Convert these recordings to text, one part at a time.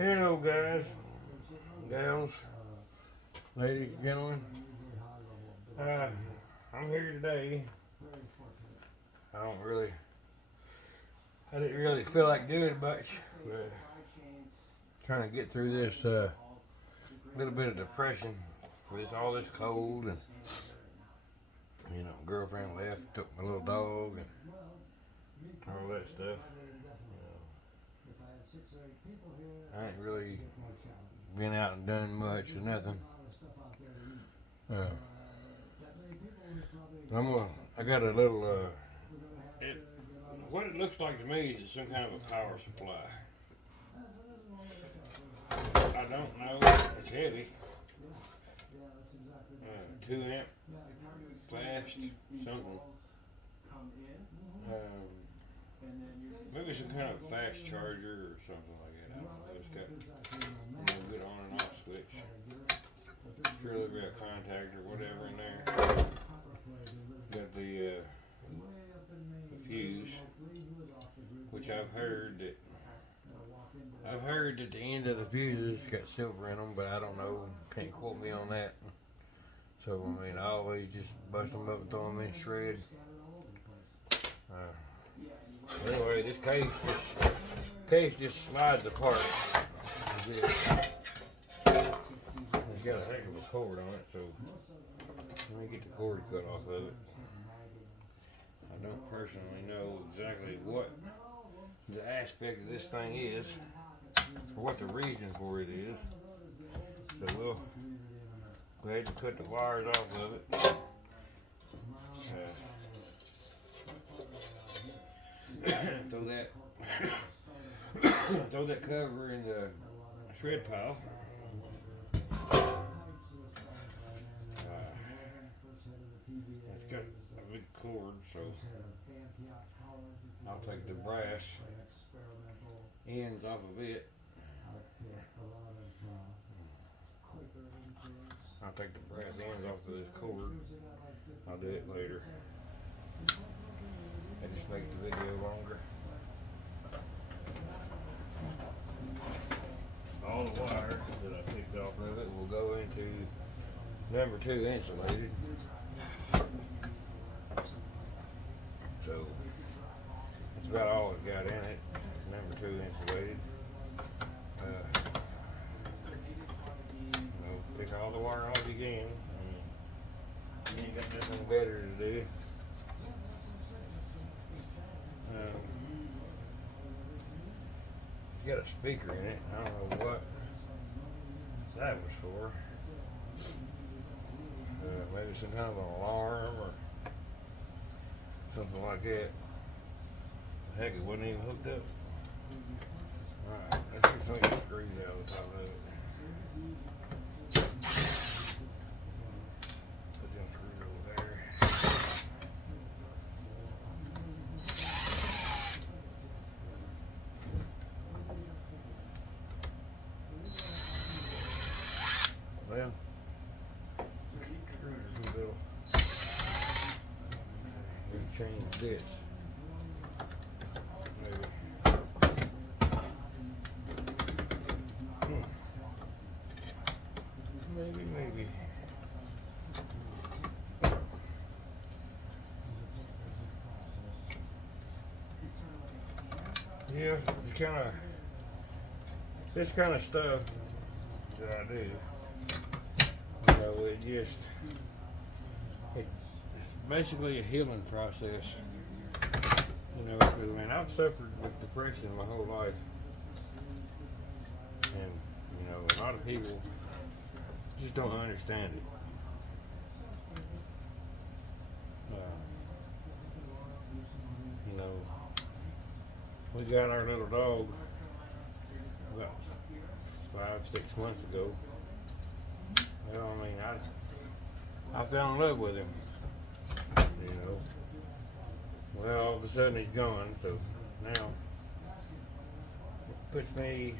Hello guys, gals, ladies, gentlemen. I'm here today. I didn't really feel like doing much, but trying to get through this little bit of depression with all this cold and girlfriend left, took my little dog and all that stuff. I ain't really been out and done much or nothing. I got a little, what it looks like to me is some kind of a power supply. I don't know, it's heavy. 2 amp, fast, something. Maybe some kind of fast charger or something like that. I don't know. It's got a good on and off switch. Sure, there'll be a contact or whatever in there. Got the fuse, which I've heard that the end of the fuses got silver in them, but I don't know. Can't quote me on that. So I mean, I always just bust them up and throw them in shred. Anyway, this case just slides apart. It's got a heck of a cord on it, so let me get the cord cut off of it. I don't personally know exactly what the aspect of this thing is, or what the reason for it is. So we'll go ahead and cut the wires off of it. Throw that cover in the shred pile. It's got a big cord, so I'll take the brass ends off of it. I'll take the brass ends off of this cord. I'll do it later. I just make the video longer. All the wires that I picked off of it will go into number 2 insulated. So that's about all it got in it. Number 2 insulated. Pick all the wire off you can. You ain't got nothing better to do. It's got a speaker in it. I don't know what that was for. Maybe some kind of an alarm or something like that. Heck, it wasn't even hooked up. Alright, let's get some of these screws out of the top of it. Put them screws over there. Well, screws a little. We change this. Maybe. Yeah, this kind of stuff that I do, it's basically a healing process. Because I've suffered with depression my whole life, and a lot of people just don't understand it. We got our little dog about 5-6 months ago. Well, I fell in love with him. Well, all of a sudden he's gone, so now it puts me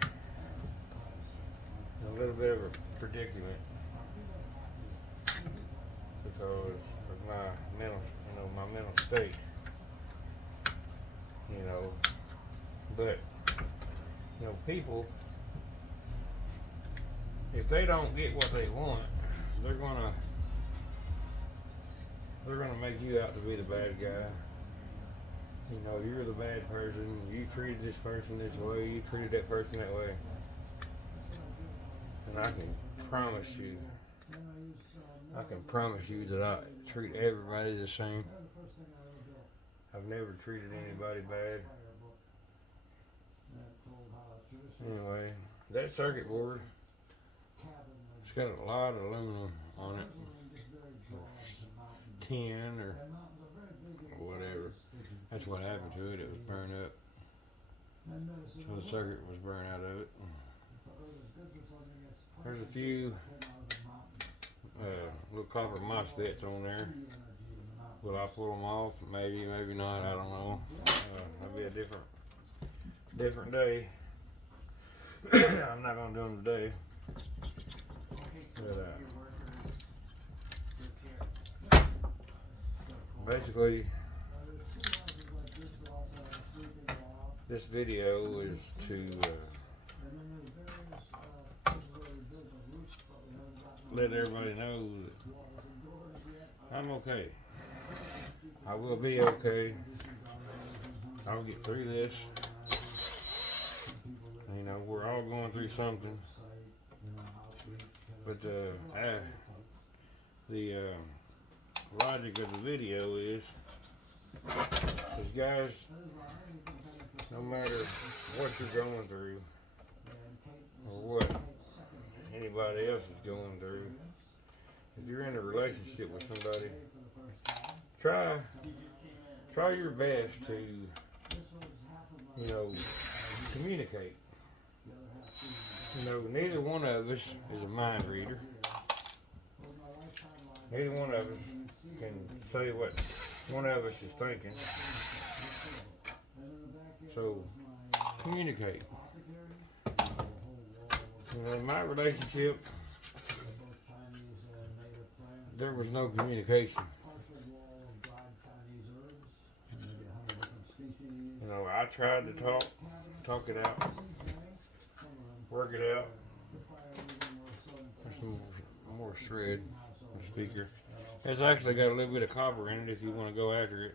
in a little bit of a predicament because of my mental state. But people if they don't get what they want, they're gonna make you out to be the bad guy. You know, you're the bad person. You treated this person this way. You treated that person that way. And I can promise you that I treat everybody the same. I've never treated anybody bad. Anyway, that circuit board, it's got a lot of aluminum on it. Tin or whatever. That's what happened to it. It was burned up. So the circuit was burned out of it. There's a few little copper MOSFETs on there. Will I pull them off? Maybe, maybe not. I don't know. That'll be a different day. I'm not gonna do them today. But, basically, this video is to let everybody know that I'm okay. I will be okay. I'll get through this. You know, we're all going through something. But the logic of the video is guys, no matter what you're going through or what anybody else is going through, if you're in a relationship with somebody, try your best to, you know, communicate. You know, neither one of us is a mind reader. Neither one of us can say what one of us is thinking. So, communicate. You know, in my relationship, there was no communication. You know, I tried to talk it out, work it out. There's some more shred on the speaker. It's actually got a little bit of copper in it if you want to go after it.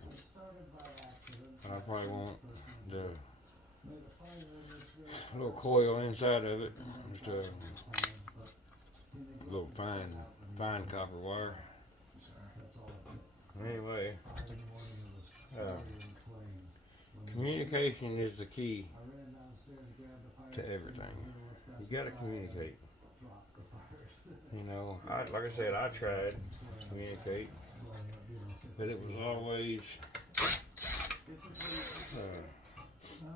I probably want the little coil inside of it. Just a little fine copper wire. Anyway, communication is the key to everything. You gotta communicate. You know, like I said, I tried to communicate, but it was always,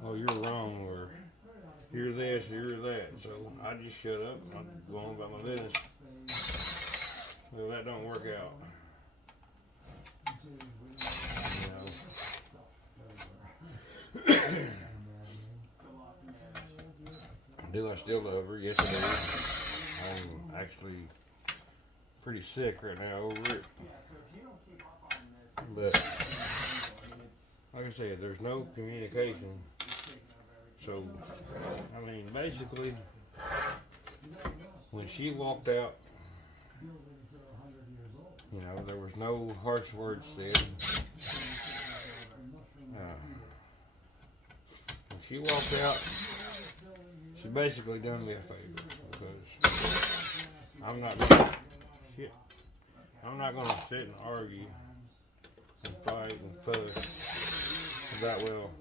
oh, you're wrong, or you're this, or you're that. So I just shut up and I go on about my business. Well, that don't work out. You know. Do I still love her? Yes, I do. I'm actually pretty sick right now over it. But, like I said, there's no communication. So, I mean, basically, when she walked out, you know, there was no harsh words said. When she walked out, she basically done me a favor, because I'm not gonna sit and argue and fight and fuss about, well,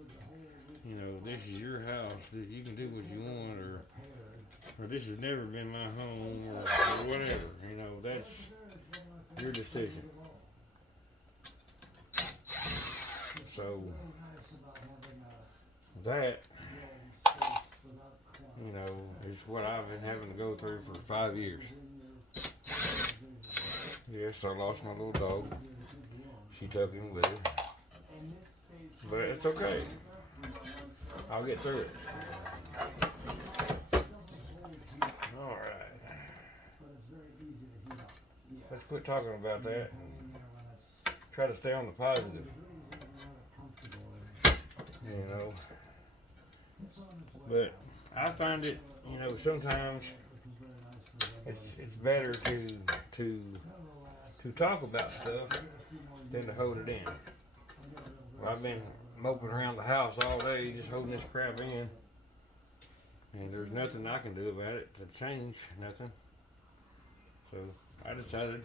you know, this is your house, you can do what you want, or this has never been my home, or whatever. You know, that's your decision. So that, you know, is what I've been having to go through for 5 years. Yes, I lost my little dog. She took him with her. But it's okay. I'll get through it. Alright. Let's quit talking about that and try to stay on the positive. You know. But I find it, you know, sometimes it's better to talk about stuff than to hold it in. Well, I've been moping around the house all day just holding this crap in, and there's nothing I can do about it to change nothing. So I decided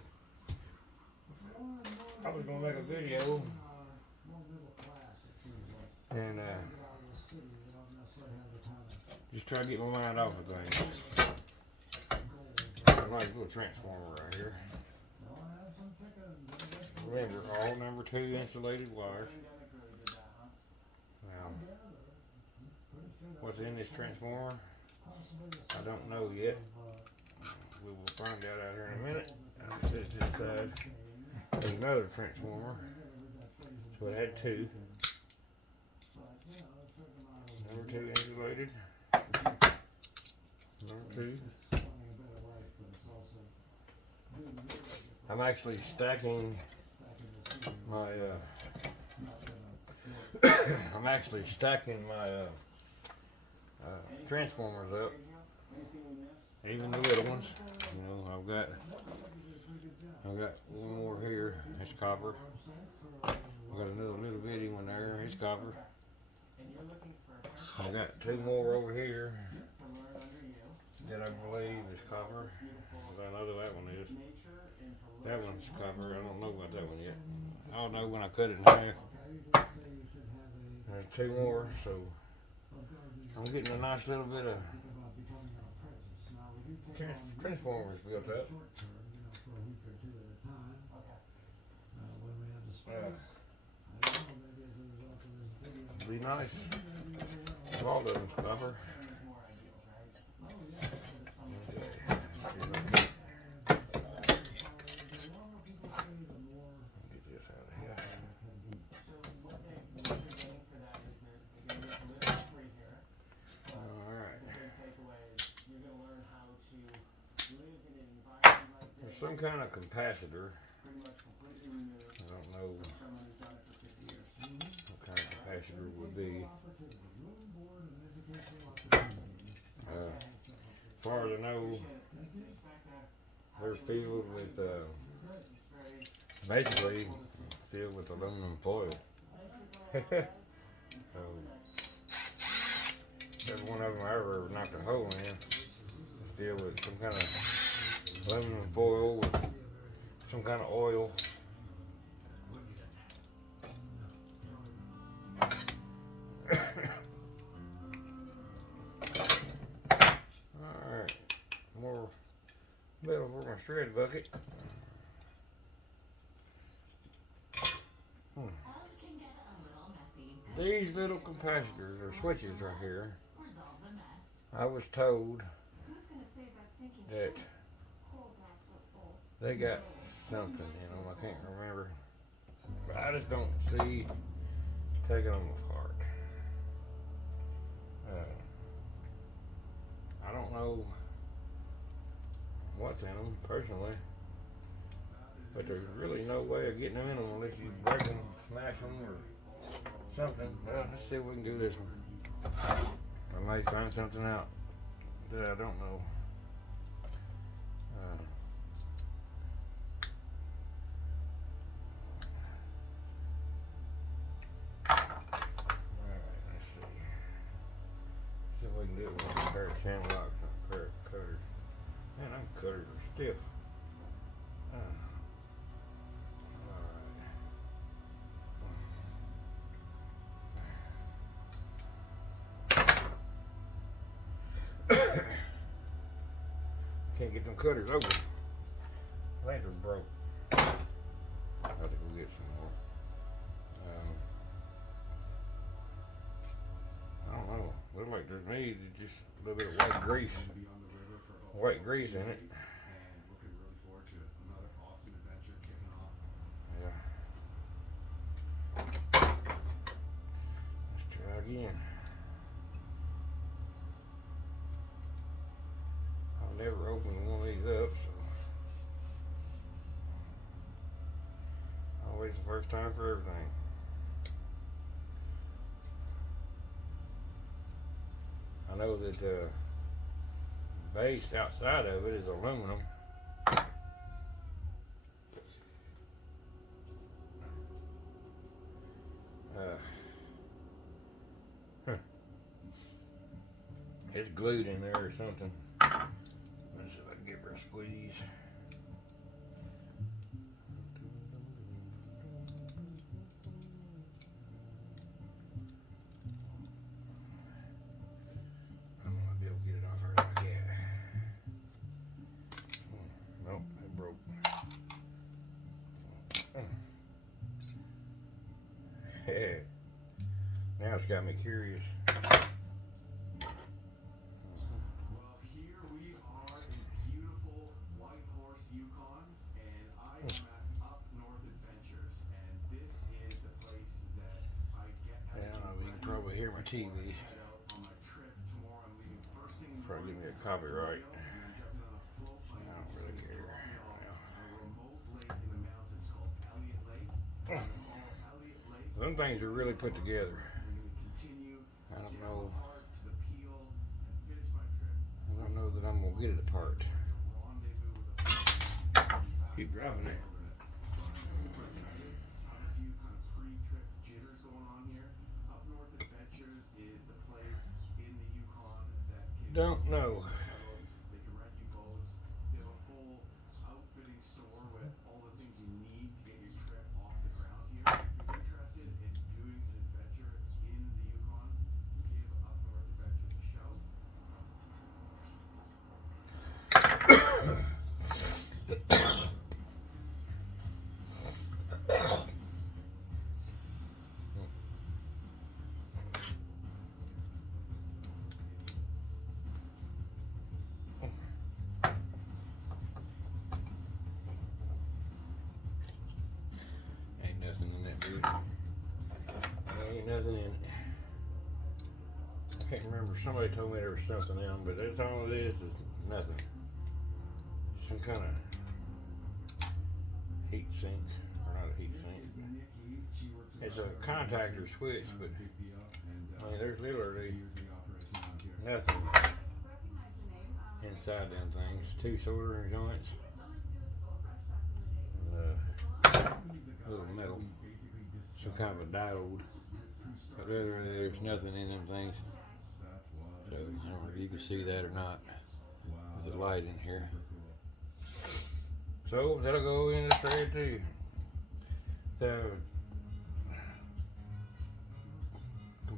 I was gonna make a video and just try to get my mind off of things. I like a little transformer right here. Remember, all number 2 insulated wire. Now, what's in this transformer, I don't know yet. We will find out here in a minute. This side, there's another transformer. So it had 2. Number 2 insulated. Number 2. I'm actually stacking my transformers up, even the little ones. You know, I've got one more here. It's copper. I've got another little bitty one there. It's copper. I've got 2 more over here that I believe is copper. I know that one is. That one's copper. I don't know about that one yet. I'll know when I cut it in half. There's 2 more, so I'm getting a nice little bit of transformers built up. Be nice. All of them copper. Some kind of capacitor. I don't know what kind of capacitor would be. As far as I know, they're filled with basically filled with aluminum foil. So every one of them I ever knocked a hole in is filled with some kind of aluminum foil with some kind of oil. Alright, more metal for my shred bucket. These little capacitors or switches right here, I was told that they got something in them. I can't remember, but I just don't see taking them apart. I don't know what's in them personally, but there's really no way of getting them in them unless you break them, smash them, or something. Well, let's see if we can do this one. I may find something out that I don't know. Pair of channel locks and a pair of cutters. Man, them cutters are stiff. Alright. Can't get them cutters over. I think they're broke. I think we'll get some more. I don't know. Looks like there's needed just a little bit of white grease. White grease in it. Yeah. Let's try again. I'll never open one of these up, so always the first time for everything. I know that base outside of it is aluminum. It's glued in there or something. Let's see if I can give her a squeeze. I might be able to get it off her like that. Nope, it broke. Now it's got me curious. Hear my TV. Probably give me a copyright. I don't really care. Well, them things are really put together. I don't know. I don't know that I'm gonna get it apart. Keep dropping it. Don't know. They have a full outfitting store with all the things you need to get your trip off the ground here. If you're interested in doing an adventure in the Yukon, give Up North Adventures a show. Ain't nothing in it. I can't remember. Somebody told me there was something in them, but that's all it is nothing. Some kind of heat sink, or not a heat sink. It's a contactor switch, but I mean, there's literally nothing inside them things. 2 soldering joints, little metal, some kind of a diode. But literally, there's nothing in them things. So I don't know if you can see that or not. There's a light in here. So that'll go in the thread too. The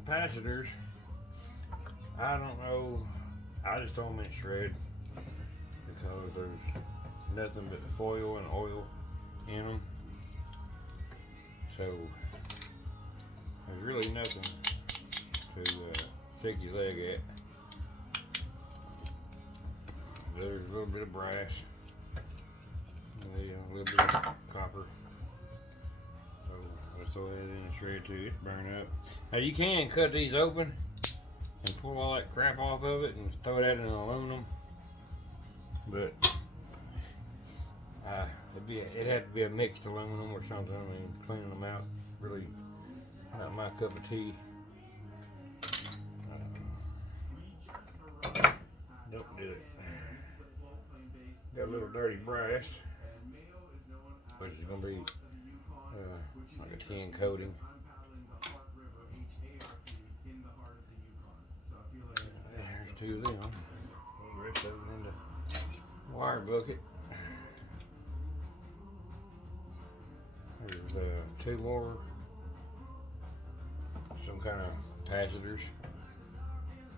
capacitors, I don't know. I just throw them in shred because there's nothing but foil and oil in them. So there's really nothing to shake your leg at. There's a little bit of brass, a little bit of copper. So let's throw that in the shred too. It's burn up. Now you can cut these open and pull all that crap off of it and throw that in aluminum, but it'd have to be a mixed aluminum or something. I mean, cleaning them out really not my cup of tea. Don't do it. Got a little dirty brass, which is going to be like a tin coating. There's 2 of them. The rest of them in the wire bucket. There's 2 more, some kind of capacitors.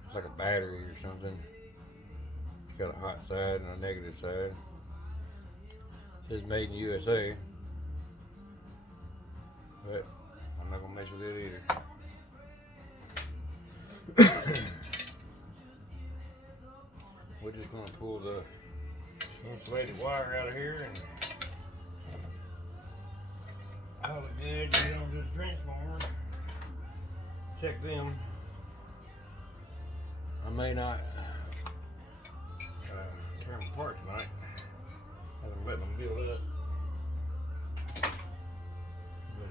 It's like a battery or something. It's got a hot side and a negative side. It says made in USA, but I'm not gonna mess with it either. We're just gonna pull the insulated wire out of here and all it good, get on this transformer, check them. I may not tear them apart tonight. I haven't let them build up. But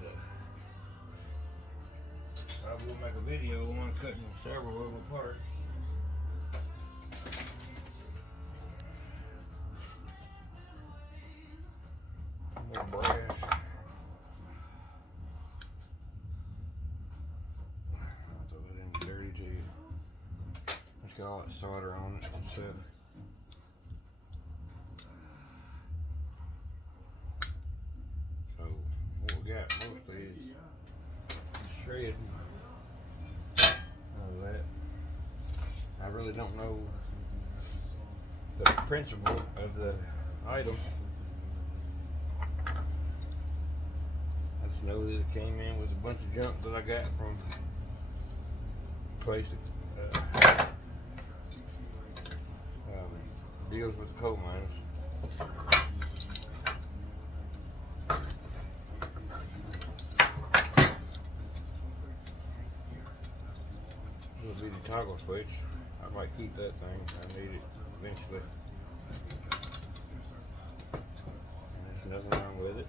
I will make a video on cutting several of them apart. Little brass. I thought it was dirty too. It's got all that solder on it and stuff. So what we got mostly is shred. All that. I really don't know the principle of the item. I just know that it came in with a bunch of junk that I got from a place that deals with the coal mines. This will be the toggle switch. I might keep that thing. I need it eventually. And there's nothing wrong with it.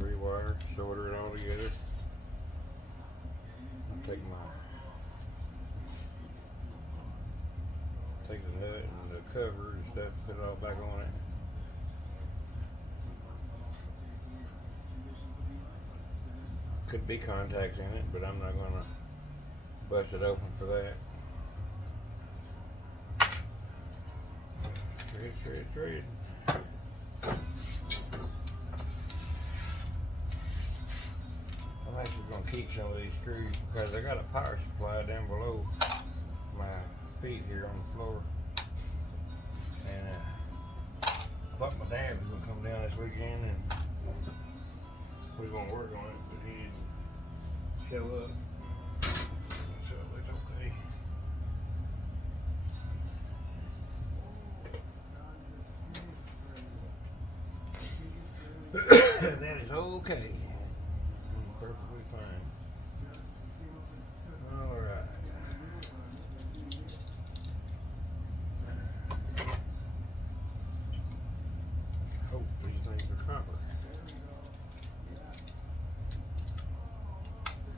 3-wire, solder it all together. I'll take the nut and the cover and stuff, put it all back on it. Could be contacts in it, but I'm not gonna bust it open for that. Shred. I'm actually gonna keep some of these screws because I got a power supply down below my feet here on the floor, and I thought my dad was gonna come down this weekend and we was gonna work on it, but he didn't show up, so it's okay. That is okay. Perfectly fine. All right. Hope these things are copper.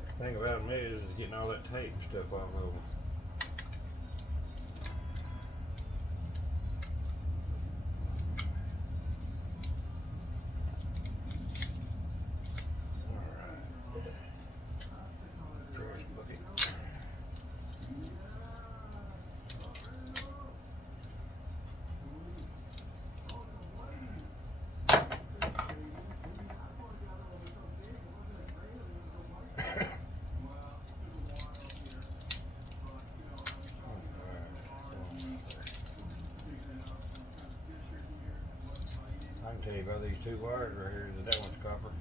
The thing about them is getting all that tape and stuff off of them. I can tell you about these 2 wires right here that one's copper.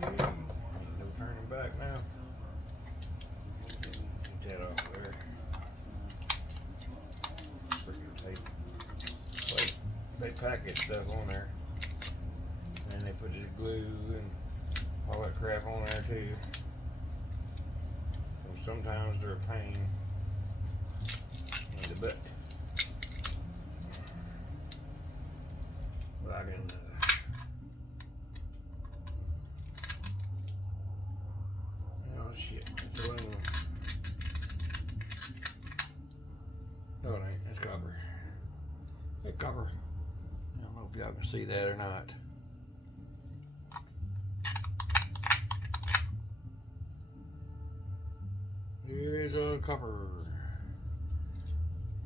No turning back now. Get that off there. Freaking tape. They package stuff on there, and they put this glue and all that crap on there too. Sometimes they're a pain in the butt. But I can oh shit, it's aluminum. No, it ain't. It's copper. It's copper. I don't know if y'all can see that or not. Here's a copper.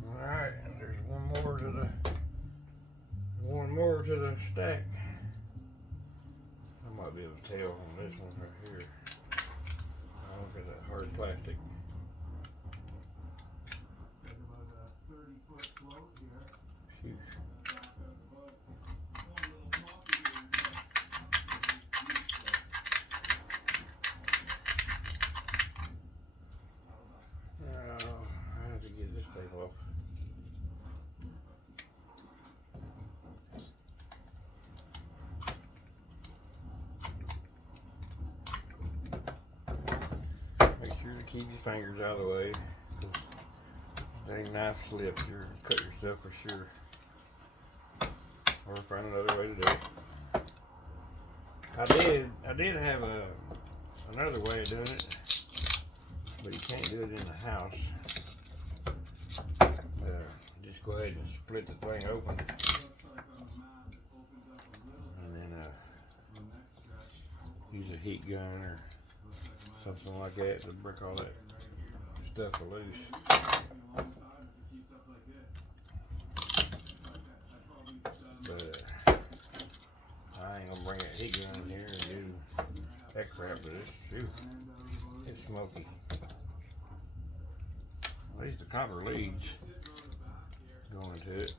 Alright, and there's one more to the stack. I might be able to tell on this one right here. Look at that hard plastic. Shoot. I have to get this tape off. Make sure to keep your fingers out of the way. Dang knife slips, you'll cut yourself for sure. Or find another way to do it. I did have another way of doing it. but you can't do it in the house. Just go ahead and split the thing open, and then use a heat gun or something like that to break all that stuff loose. But I ain't gonna bring a heat gun in here and do that crap, but it's smoky. At least the copper leads go into it.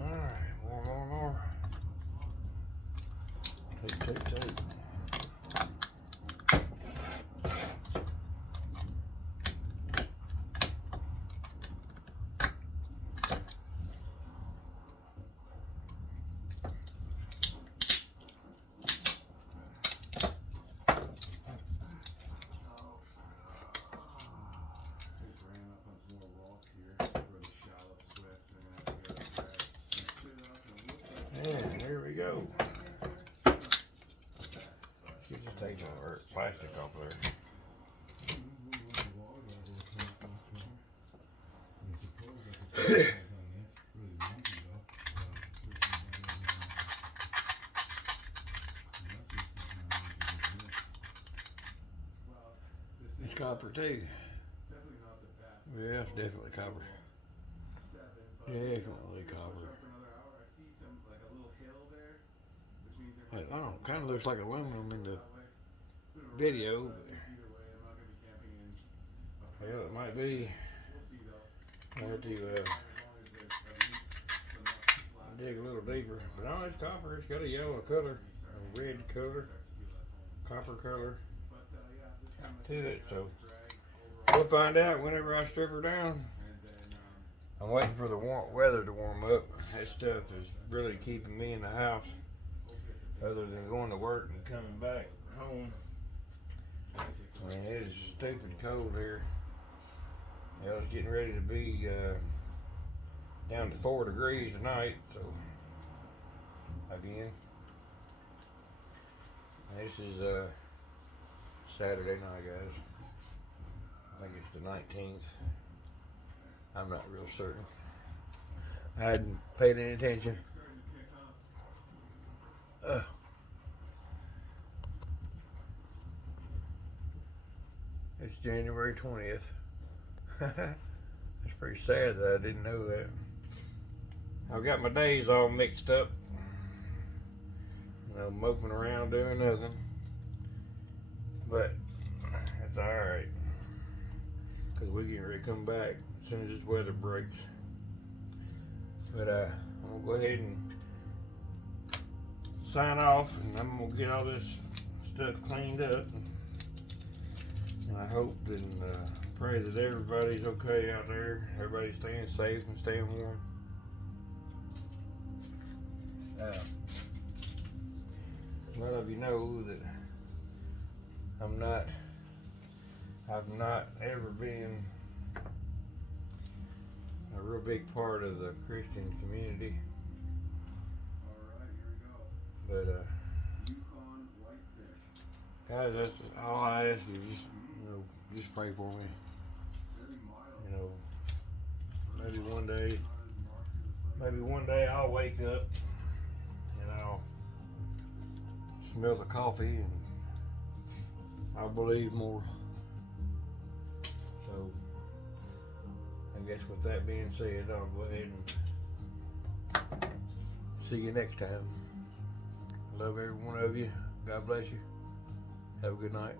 Alright, more. Take. And here we go. You just take our plastic off there. It's copper too. Yeah, it's definitely copper. Definitely copper. I don't know, kind of looks like aluminum in the video. Well, it might be. I have to dig a little deeper. But no, it's copper. It's got a yellow color, a red color, copper color to it. So we'll find out whenever I strip her down. I'm waiting for the weather to warm up. That stuff is really keeping me in the house, other than going to work and coming back home. I mean, it is stupid cold here. I was getting ready to be down to 4 degrees tonight, so again. This is Saturday night, guys. I think it's the 19th. I'm not real certain. I hadn't paid any attention. It's January 20th. It's pretty sad that I didn't know that. I've got my days all mixed up. You know, moping around doing nothing. But it's alright. Because we get ready to come back as soon as this weather breaks. But I'm going to go ahead and sign off, and I'm going to get all this stuff cleaned up. And I hope and pray that everybody's okay out there. Everybody's staying safe and staying warm. A lot of you know that I've not ever been a real big part of the Christian community. Alright, here we go. But guys, that's all I ask you. Just pray for me. You know, maybe one day I'll wake up and I'll smell the coffee and I'll believe more. So I guess with that being said, I'll go ahead and see you next time. Love every one of you. God bless you. Have a good night.